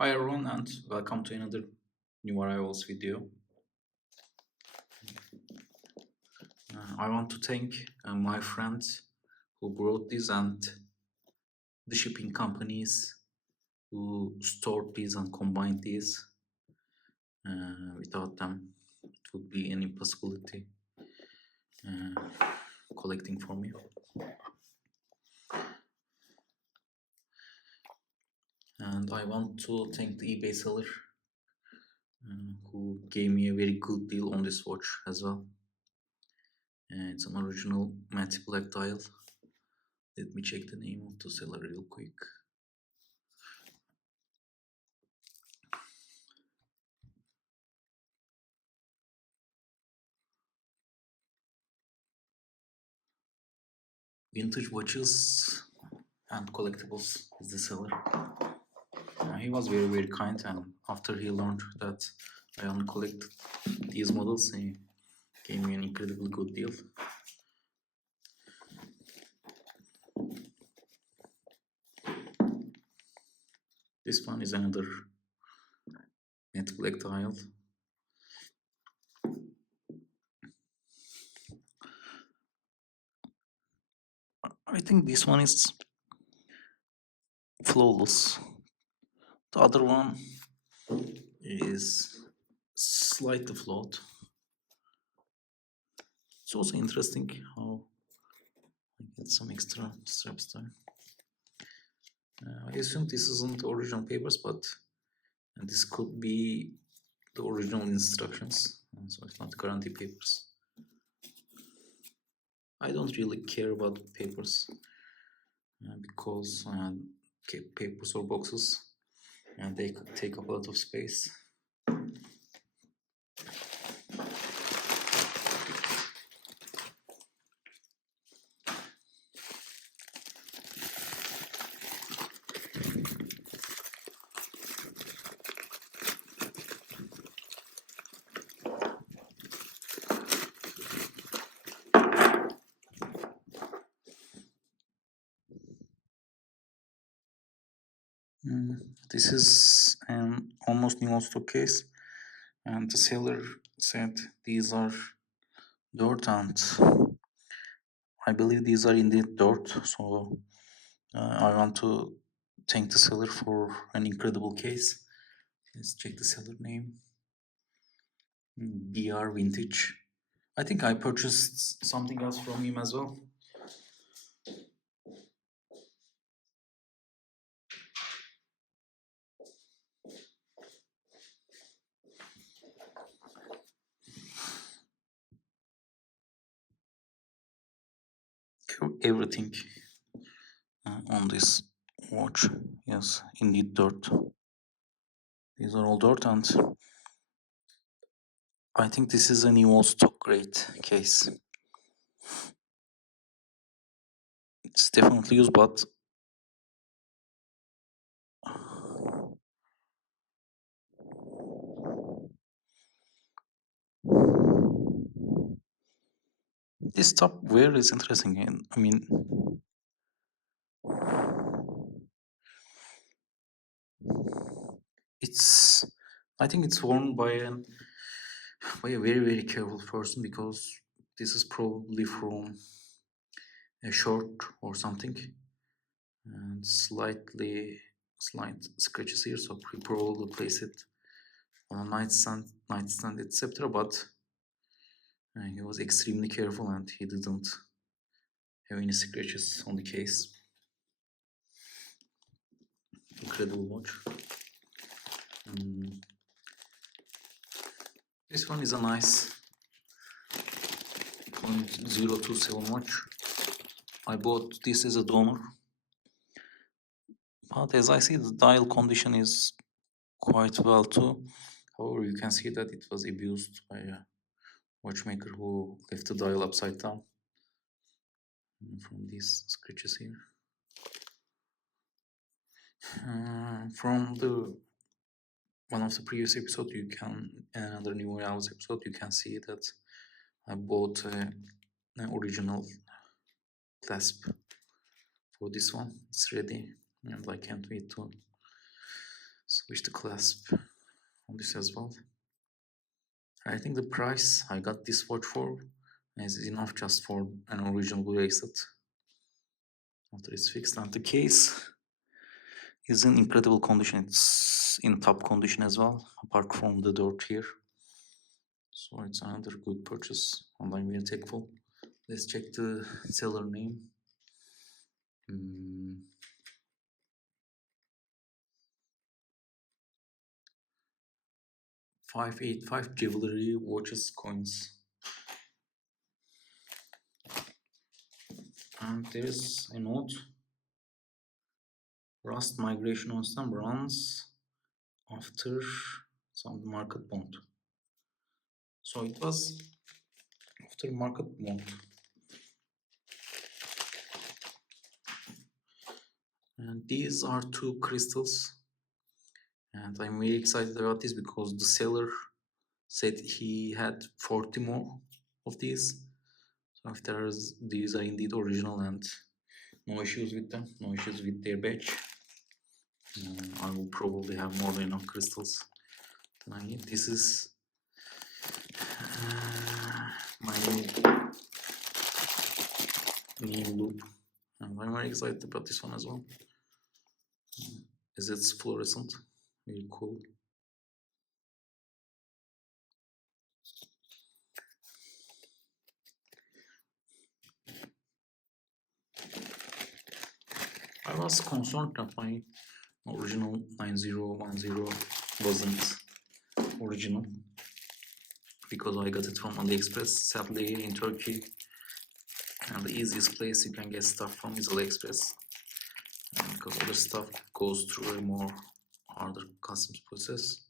Hi everyone and welcome to another new arrivals video. I want to thank my friends who brought this and the shipping companies who stored these and combined these. Without them, it would be an impossibility collecting for me. And I want to thank the eBay seller who gave me a very good deal on this watch as well. It's an original matte black dial. Let me check the name of the seller real quick. Vintage watches and collectibles is the seller. He was very kind, and after he learned that I only collect these models, he gave me an incredibly good deal. This one is another matte black dial. I think this one is flawless. The other one is slightly flawed. It's also interesting how I get some extra straps there. I assume this isn't original papers, but this could be the original instructions, so it's not guarantee papers. I don't really care about papers because papers or boxes and they take up a lot of space. This is an almost new stock case, and the seller said these are dirt, and I believe these are indeed dirt. So I want to thank the seller for an incredible case. Let's check the seller name. BR Vintage. I think I purchased something else from him as well. Everything on this watch is indeed dirt. These are all dirt, and I think this is a new stock grade case. It's definitely used, but this top wear is interesting. And I mean, it's I think it's worn by a very careful person, because this is probably from a short or something, and slight scratches here, so he probably place it on a nightstand, etc. But he was extremely careful and he didn't have any scratches on the case. Incredible watch. This one is a nice 0.027 watch. I bought this as a donor, but as I see, the dial condition is quite well too. However, you can see that it was abused by a watchmaker who left the dial upside down from these scratches here. From the one of the previous episode, you can another new hours episode, you can see that I bought an original clasp for this one. It's ready, and I can't wait to Switch the clasp on this as well. I think the price I got this watch for is enough just for an original bracelet after it's fixed, and the case is in incredible condition. It's in top condition as well, apart from the dirt here. So it's another good purchase, and I'm very thankful. Let's check the seller name. 585 Jewelry Watches Coins. And there's a note. Rust migration on some runs after some market bond. So it was after market bond. And these are two crystals. And I'm very excited about this because the seller said he had 40 more of these. So if these are indeed original and no issues with them, no issues with their badge, I will probably have more than enough crystals than I need. This is my new loop, and I'm very excited about this one as well, as it's fluorescent, very cool. I was concerned that my original 9010 wasn't original because I got it from AliExpress. Sadly, in Turkey, and the easiest place you can get stuff from is AliExpress, because other stuff goes through a more harder customs process.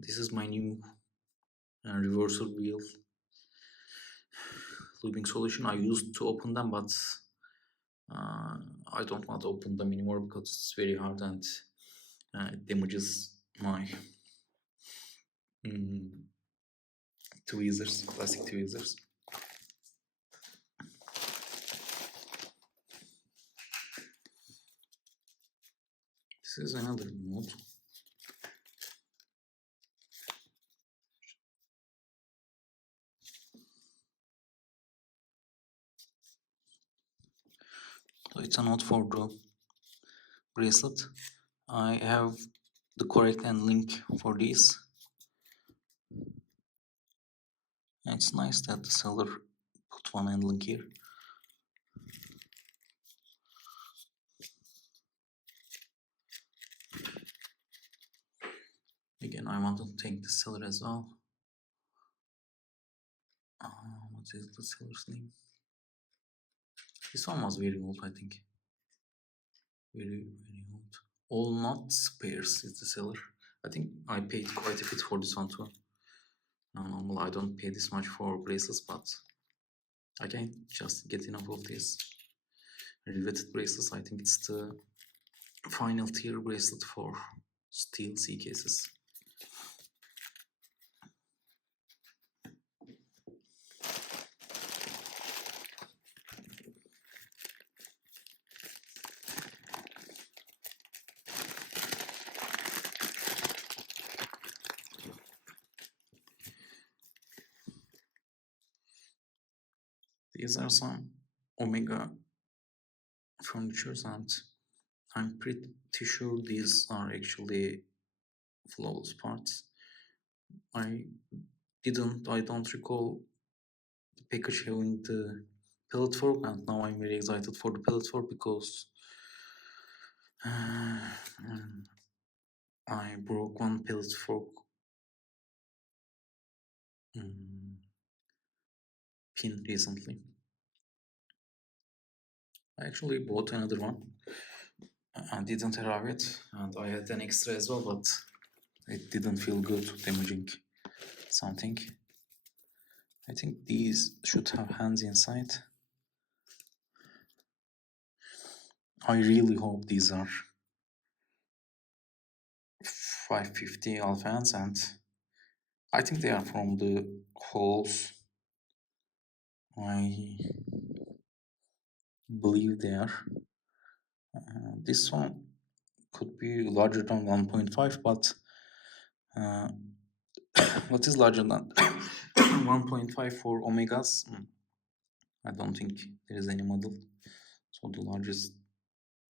This is my new reversal wheel looping solution. I used to open them, but I don't want to open them anymore because it's very hard and it damages my tweezers, plastic tweezers. This is another note. So it's a note for the bracelet. I have the correct end link for this. And it's nice that the seller put one end link here. Again, I want to thank the seller as well. What is the seller's name? This one was very old, I think. Very old. All Not Spares is the seller. I think I paid quite a bit for this one too. Normally I don't pay this much for bracelets, but I can just get enough of these riveted bracelets. I think it's the final tier bracelet for steel C cases. These are some Omega furnitures, and I'm pretty sure these are actually flawless parts. I don't recall the package having the pellet fork, and now I'm very excited for the pellet fork because I broke one pellet fork pin recently. I actually bought another one and didn't have it, and I had an extra as well, but it didn't feel good damaging something. I think these should have hands inside. I really hope these are 550 alpha hands, and I think they are from the holes. I believe they are. This one could be larger than 1.5, but uh, what is larger than 1.5 for omegas? I don't think there is any model. So the largest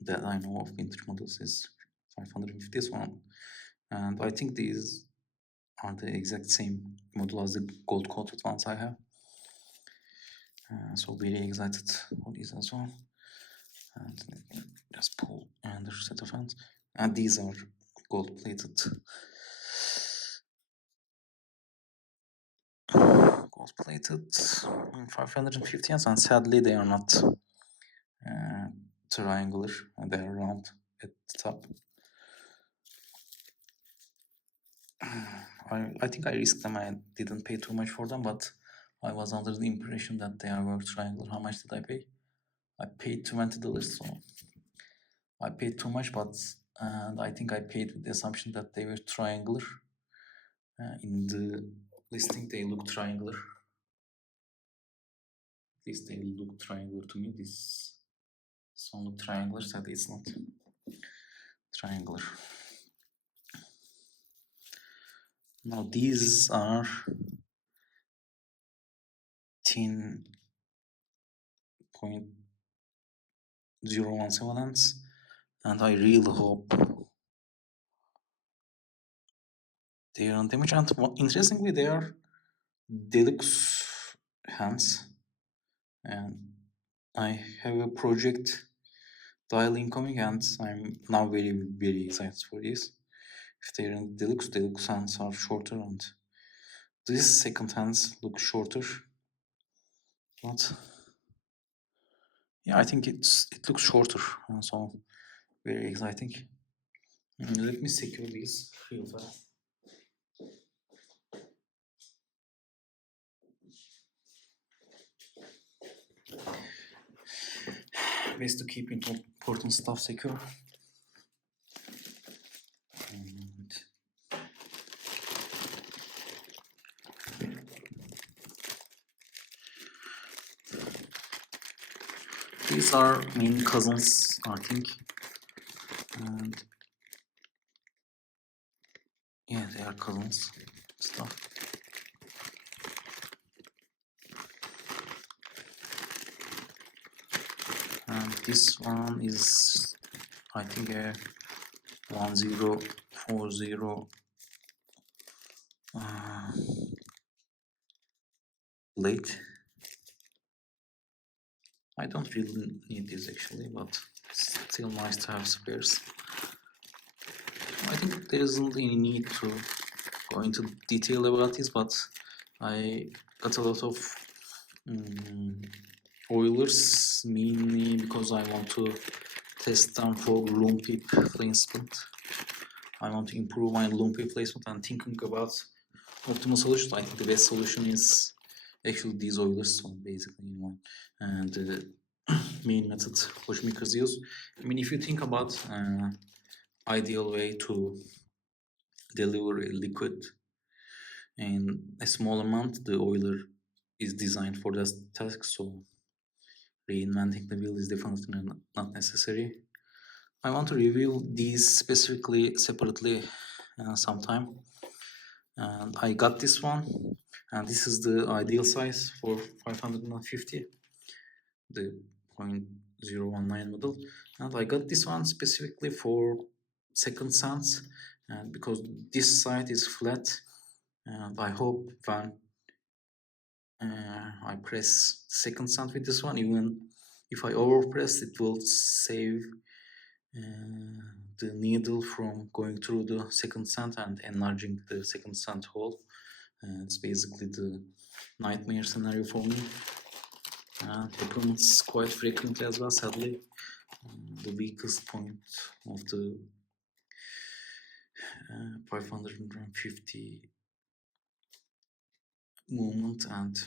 that I know of vintage models is 550 one, and I think these are the exact same model as the gold coated ones I have. So very excited for these as well. And let me just pull another set of hands. And these are gold plated. Gold plated 550 hands, and sadly they are not triangular, and they are round at the top. I think I risked them. I didn't pay too much for them, but I was under the impression that they were triangular. How much did I pay? I paid $20, so I paid too much, but and I think I paid with the assumption that they were triangular. In the listing, they look triangular. At least they look triangular to me. This one look triangular, sadly it's not triangular. Now these are 10.017 hands, and I really hope they are undamaged. And interestingly, they are deluxe hands, and I have a project dial incoming, and I'm now very excited for this. If they're in deluxe hands are shorter, and these second hands look shorter, but yeah, I think it looks shorter, so very exciting. Let me secure these real fast. Ways to keep important stuff secure. And these are main cousins, I think. And yeah, they are cousins stuff. And this one is, I think, a 1040 blade. I don't really need this actually, but still nice to have spares. I think there isn't any need to go into detail about this, but I got a lot of oilers, mainly because I want to test them for lumpy placement. I want to improve my lumpy placement and thinking about optimal solution. I think the best solution is actually these oilers, so basically in one. And the main method watchmakers use. I mean, if you think about ideal way to deliver a liquid in a small amount, the oiler is designed for that task, so reinventing the wheel is definitely not necessary. I want to review these specifically separately sometime. And I got this one, and this is the ideal size for 550, the 0.019 model. And I got this one specifically for second sands, and because this side is flat, and I hope when I press second sand with this one, even if I overpress, it will save the needle from going through the second sand and enlarging the second sand hole. It's basically the nightmare scenario for me. Happens quite frequently as well, sadly. The weakest point of the 550 movement and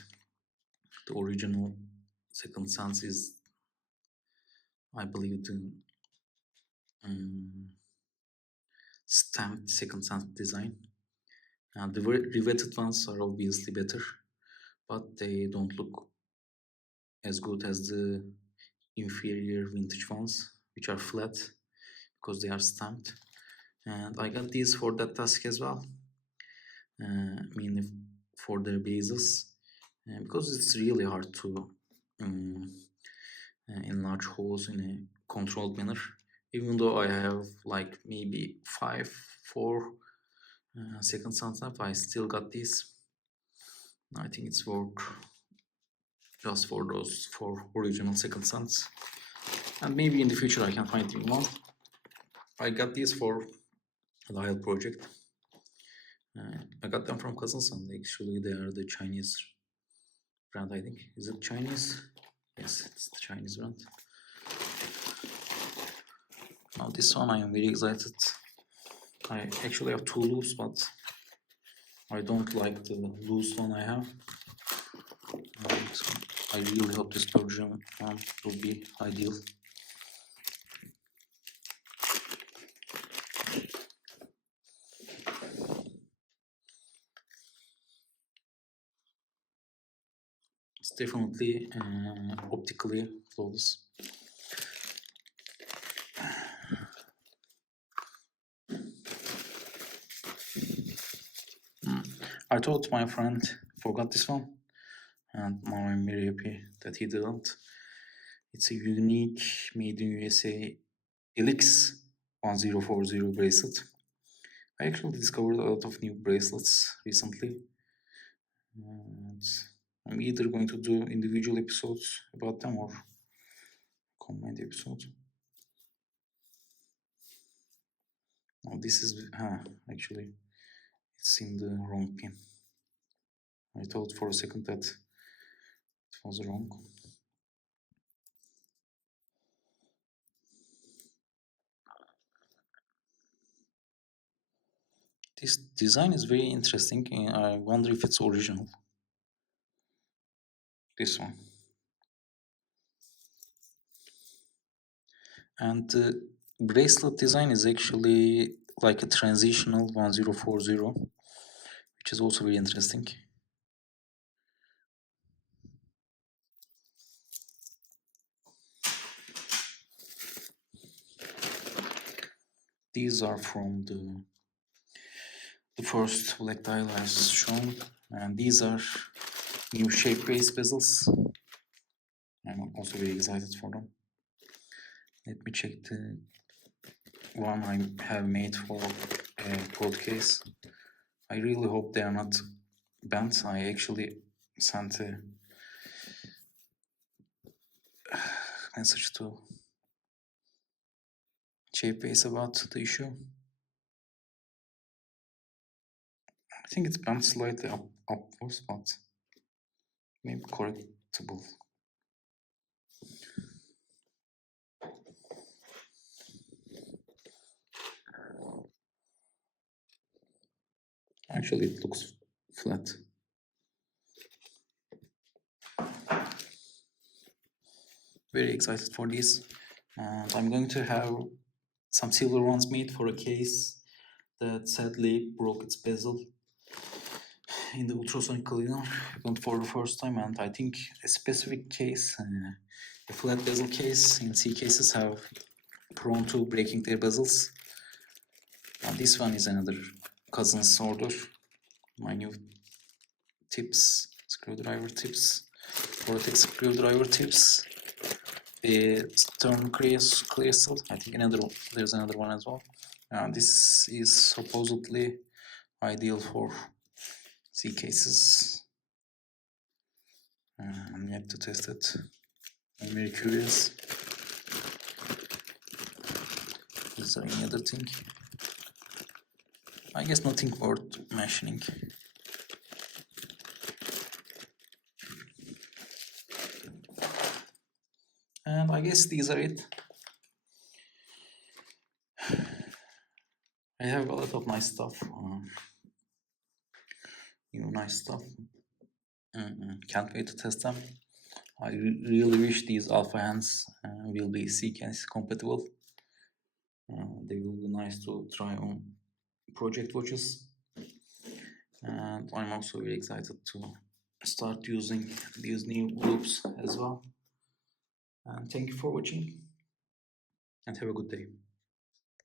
the original second sense is, I believe, the stamped second sense design. And the riveted ones are obviously better, but they don't look as good as the inferior vintage ones, which are flat, because they are stamped. And I got these for that task as well, mainly for their bases, because it's really hard to enlarge holes in a controlled manner. Even though I have like maybe 4 seconds on top, I still got this. I think it's worth just for those 4 original second suns, and maybe in the future I can find even one. I got these for the Dial project. I got them from cousins, and actually they are the Chinese brand. I think, is it Chinese? Yes, it's the Chinese brand. Now this one I am very excited. I actually have 2 loops, but I don't like the loose one I have. And I really hope this Belgium one will be ideal. It's definitely optically flawless. I thought my friend forgot this one, and now I'm very happy that he didn't. It's a unique made in USA Elix 1040 bracelet. I actually discovered a lot of new bracelets recently, and I'm either going to do individual episodes about them or combined episodes. Now this is actually it's in the wrong pin. I thought for a second that it was wrong. This design is very interesting, and I wonder if it's original. This one. And the bracelet design is actually like a transitional 1040, which is also very interesting. These are from the first black dial as shown, and these are new shape-based bezels. I'm also very excited for them. Let me check the one I have made for a gold case. I really hope they are not bent. I actually sent a message to Shape-Base about the issue. I think it's bent slightly upwards, but maybe correctable. Actually, it looks flat. Very excited for this. And I'm going to have some silver ones made for a case that sadly broke its bezel in the ultrasonic cleaner for the first time, and I think a specific case, a flat bezel case in C cases have prone to breaking their bezels. And this one is another cousin's order. My new tips, screwdriver tips, Vortex screwdriver tips, the stern crystal. I think there's another one as well. This is supposedly ideal for C cases. I'm yet to test it. I'm very curious. Is there any other thing? I guess nothing worth mentioning. And I guess these are it. I have a lot of nice stuff. New nice stuff. Can't wait to test them. I really wish these alpha hands will be sequence compatible. They will be nice to try on project watches. And I'm also very excited to start using these new loops as well. And thank you for watching, and have a good day.